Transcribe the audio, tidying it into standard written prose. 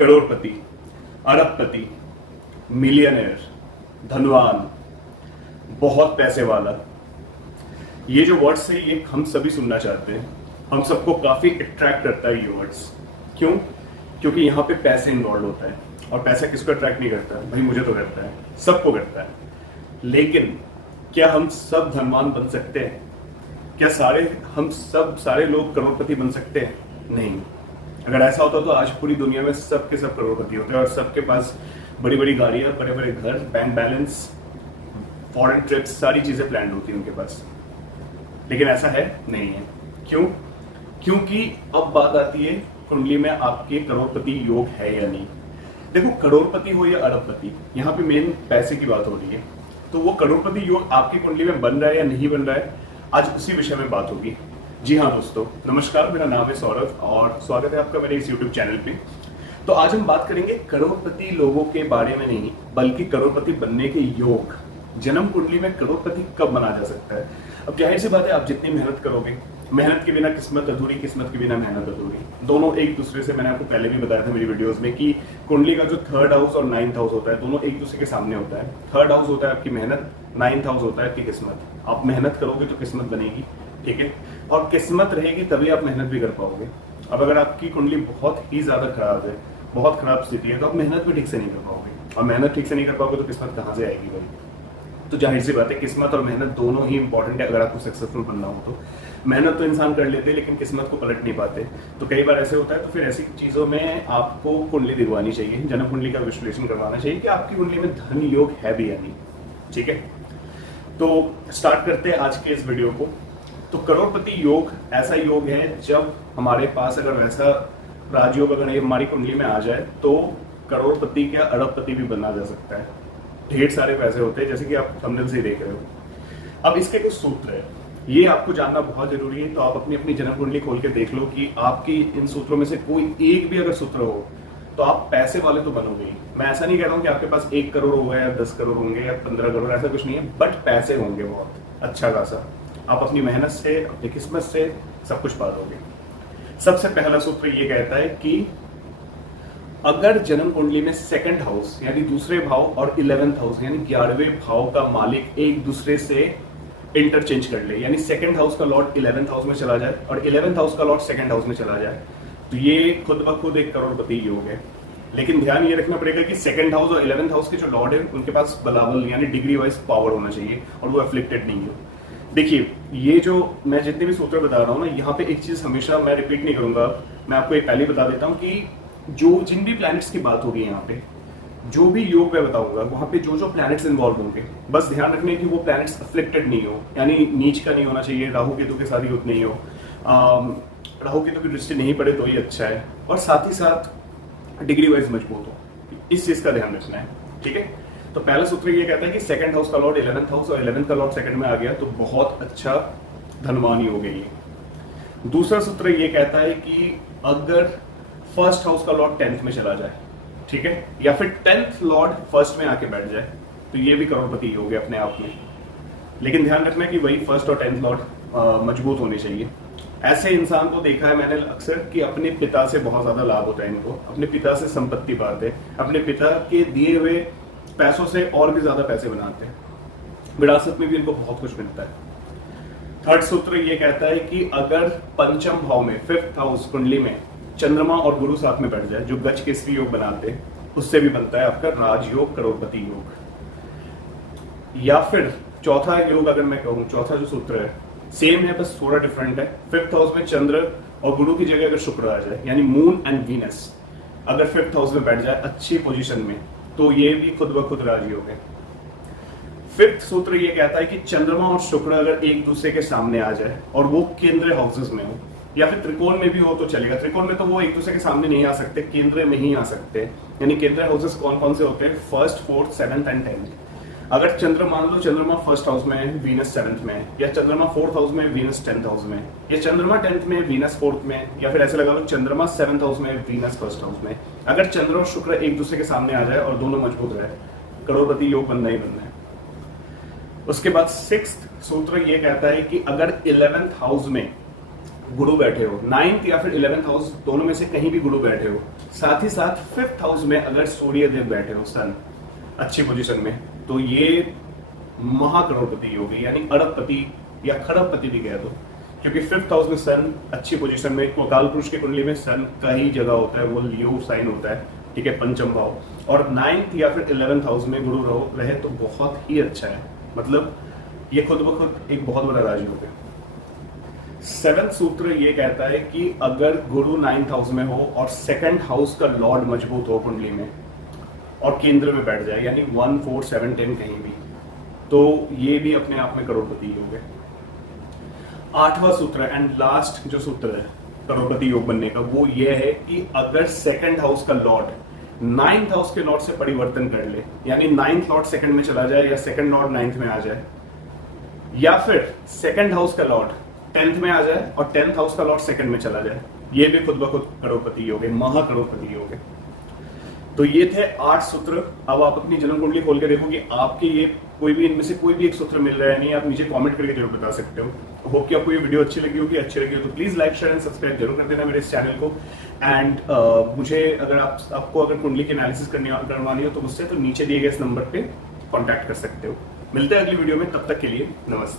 करोड़पति, अरबपति, मिलियनर, धनवान, बहुत पैसे वाला, ये जो वर्ड्स है ये हम सभी सुनना चाहते हैं। हम सबको काफी अट्रैक्ट करता है ये वर्ड्स। क्यों? क्योंकि यहाँ पे पैसे इन्वॉल्व होता है। और पैसा किसको अट्रैक्ट नहीं करता है? भाई मुझे तो करता है, सबको करता है। लेकिन क्या हम सब धनवान बन सकते हैं? क्या सारे लोग करोड़पति बन सकते हैं? नहीं। अगर ऐसा होता तो आज पूरी दुनिया में सब के सब करोड़पति होते हैं और सबके पास बड़ी बड़ी गाड़ियां, बड़े बड़े घर, बैंक बैलेंस, फॉरेन ट्रिप्स, सारी चीजें प्लान होती हैं उनके पास। लेकिन ऐसा है नहीं है। क्यों? क्योंकि अब बात आती है कुंडली में आपके करोड़पति योग है या नहीं। देखो, करोड़पति हो या अरबपति, यहाँ पे मेन पैसे की बात हो रही है। तो वो करोड़पति योग आपकी कुंडली में बन रहा है या नहीं बन रहा है, आज उसी विषय में बात होगी। जी हाँ दोस्तों, नमस्कार, मेरा नाम है सौरभ और स्वागत है आपका मेरे इस यूट्यूब चैनल पे। तो आज हम बात करेंगे करोड़पति लोगों के बारे में नहीं, बल्कि करोड़पति बनने के योग। जन्म कुंडली में करोड़पति कब बना जा सकता है? अब जाहिर सी बात है, आप जितनी मेहनत करोगे, मेहनत के बिना किस्मत अधूरी, किस्मत के बिना मेहनत अधूरी। दोनों एक दूसरे से, मैंने आपको पहले भी बताया था मेरी वीडियोस में कि कुंडली का जो 3rd हाउस और 9th हाउस होता है, दोनों एक दूसरे के सामने होता है। 3rd हाउस होता है आपकी मेहनत, 9th हाउस होता है आपकी किस्मत। आप मेहनत करोगे तो किस्मत बनेगी, ठीक है? और किस्मत रहेगी तभी आप मेहनत भी कर पाओगे। अब अगर आपकी कुंडली बहुत ही ज्यादा खराब है, बहुत खराब स्थिति है, तो आप मेहनत भी ठीक से नहीं कर पाओगे। और मेहनत ठीक से नहीं कर पाओगे तो किस्मत कहाँ से आएगी भाई? तो जाहिर सी बात है, किस्मत और मेहनत दोनों ही इंपॉर्टेंट है अगर आपको सक्सेसफुल बनना हो तो। मेहनत तो इंसान कर लेते हैं लेकिन किस्मत को पलट नहीं पाते। तो कई बार ऐसे होता है, तो फिर ऐसी चीजों में आपको कुंडली दिखवानी चाहिए, जन्म कुंडली का विश्लेषण करवाना चाहिए कि आपकी कुंडली में धन योग है भी या नहीं। ठीक है, तो स्टार्ट करते हैं आज के इस वीडियो को। तो करोड़पति योग ऐसा योग है जब हमारे पास अगर वैसा राजयोग अगर ये हमारी कुंडली में आ जाए तो करोड़पति क्या अरबपति भी बना जा सकता है। ढेर सारे पैसे होते हैं, जैसे कि आप थंबनेल से ही देख रहे हो। अब इसके कुछ सूत्र है, ये आपको जानना बहुत जरूरी है। तो आप अपनी अपनी जन्म कुंडली खोल के देख लो कि आपकी इन सूत्रों में से कोई एक भी अगर सूत्र हो तो आप पैसे वाले तो बनोगे ही। मैं ऐसा नहीं कह रहा हूँ कि आपके पास 1 करोड़ होगा या 10 करोड़ होंगे या 15 करोड़, ऐसा कुछ नहीं है, बट पैसे होंगे बहुत अच्छा खासा। आप अपनी मेहनत से, अपनी किस्मत से सब कुछ पा लोगे। सबसे पहला सूत्र ये कहता है कि अगर जन्म कुंडली में 2nd हाउस यानी दूसरे भाव और 11th हाउस यानी 11वें भाव का मालिक एक दूसरे से इंटरचेंज कर ले, यानी 2nd हाउस का लॉर्ड 11th हाउस में चला जाए और 11th हाउस का लॉर्ड 2nd हाउस में चला जाए, तो ये खुद ब खुद एक करोड़पति योग है। लेकिन ध्यान ये रखना पड़ेगा कि 2nd हाउस और 11th हाउस के जो लॉर्ड है उनके पास बलाबल यानी डिग्री वाइज पावर होना चाहिए और वो एफ्लिक्टेड नहीं हो। देखिए, ये जो मैं जितने भी सूत्र बता रहा हूँ ना, यहाँ पे एक चीज हमेशा मैं रिपीट नहीं करूंगा। मैं आपको एक पहले बता देता हूँ कि जिन भी प्लैनेट्स की बात होगी यहाँ पे, जो भी योग मैं बताऊंगा वहां पे जो प्लैनेट्स इन्वॉल्व होंगे, बस ध्यान रखने की वो प्लैनेट्स अफ्लिक्टेड नहीं हो, यानी नीच का नहीं होना चाहिए। राहु केतु के साथ युद्ध नहीं हो, राहु केतु की दृष्टि नहीं पड़े तो ही अच्छा है, और साथ ही साथ डिग्री वाइज मजबूत हो। इस चीज का ध्यान रखना है, ठीक है? तो पहला सूत्र ये कहता है कि 2nd हाउस का लॉर्ड 11th हाउस और 11th का लॉर्ड 2nd में आ गया तो बहुत अच्छा धनवान योग है ये। दूसरा सूत्र ये कहता है कि अगर 1st हाउस का लॉर्ड 10th में चला जाए, ठीक है, या फिर 10th लॉर्ड 1st में आके बैठ जाए, तो ये भी करोड़पति योग है अपने आप में। लेकिन ध्यान रखना कि वही 1st और 10th लॉर्ड मजबूत होने चाहिए। ऐसे इंसान को देखा है मैंने अक्सर कि अपने पिता से बहुत ज्यादा लाभ होता है इनको, अपने पिता से संपत्ति पाते हैं, अपने पिता के दिए हुए पैसों से और भी ज्यादा पैसे बनाते हैं, विरासत में भी इनको बहुत कुछ मिलता है। 3rd सूत्र ये कहता है कि अगर पंचम भाव में 5th हाउस कुंडली में चंद्रमा और गुरु साथ में बैठ जाए, जो गज केसरी योग बनाते हैं, उससे भी बनता है आपका राजयोग, करोड़पति योग। या फिर चौथा योग अगर मैं कहूं, चौथा जो सूत्र है सेम है, बस थोड़ा डिफरेंट है। 5th हाउस में चंद्र और गुरु की जगह अगर शुक्र आ जाए, यानी मून एंड वीनस अगर 5th हाउस में बैठ जाए अच्छी पोजीशन में, तो ये भी खुद ब खुद राजयोग है। 5th सूत्र ये कहता है कि चंद्रमा और शुक्र अगर एक दूसरे के सामने आ जाए और वो केंद्रीय हाउसेस में हो या फिर त्रिकोण में भी हो तो चलेगा। त्रिकोण में तो वो एक दूसरे के सामने नहीं आ सकते, केंद्र में ही आ सकते हैं। यानी केंद्रीय हाउसेस कौन कौन से होते हैं? 1st, 4th, 7th and 10th। अगर चंद्र मान लो चंद्रमा 1st हाउस में है, वीनस 7th में, या चंद्रमा 4th हाउस में, वीनस 10th हाउस में, या चंद्रमा 10th में, वीनस 4th में, या फिर ऐसे लगा लो चंद्रमा 7th हाउस में, वीनस 1st हाउस में, अगर चंद्र और शुक्र एक दूसरे के सामने आ जाए और दोनों मजबूत रहे, करोड़पति योग बनना ही बनना है। उसके बाद 6th सूत्र ये कहता है कि अगर 11th हाउस में गुरु बैठे हो, 9th या फिर 11th हाउस दोनों में से कहीं भी गुरु बैठे हो, साथ ही साथ 5th हाउस में अगर सूर्यदेव बैठे हो, सन अच्छी पोजीशन में, तो ये महाकरोड़पति योगी यानी अरबपति या खरबपति भी कह दो, क्योंकि 5th हाउस में सन अच्छी पोजीशन में, काल पुरुष की कुंडली में सन का ही जगह होता है, वो लियो साइन होता है, ठीक है, पंचम भाव, और 9th या फिर 11th हाउस में गुरु रहे तो बहुत ही अच्छा है। मतलब ये खुद ब खुद एक बहुत बड़ा राजयोग है। 7th सूत्र ये कहता है कि अगर गुरु 9th हाउस में हो और 2nd हाउस का लॉर्ड मजबूत हो कुंडली में और केंद्र में बैठ जाए, यानी 1, 4, 7, 10 कहीं भी, तो ये भी अपने आप में करोड़पति योग है। 8वां सूत्र एंड लास्ट जो सूत्र है करोड़पति योग बनने का, वो ये है कि अगर 2nd हाउस का लॉर्ड 9th हाउस के लॉर्ड से परिवर्तन कर ले, यानी 9th लॉर्ड 2nd में चला जाए या 2nd लॉर्ड 9th में आ जाए, या फिर 2nd हाउस का लॉर्ड 10th में आ जाए और 10th हाउस का लॉर्ड 2nd में चला जाए, ये भी खुद ब खुद करोड़पति योग है, महाकरोड़पति योग है। तो ये थे 8 सूत्र। अब आप अपनी जन्म कुंडली खोल के देखो कि आपके ये कोई भी इनमें से कोई भी एक सूत्र मिल रहा है नहीं, आप नीचे कमेंट करके जरूर बता सकते हो। होप कि आपको ये वीडियो अच्छी लगी होगी, अच्छी लगी हो तो please like share and subscribe जरूर कर देना मेरे इस चैनल को। एंड मुझे अगर आपको अगर कुंडली की एनालिसिस करवानी हो तो मुझसे तो नीचे दिए गए इस नंबर पे कॉन्टैक्ट कर सकते हो। मिलते हैं अगली वीडियो में, तब तक के लिए नमस्ते।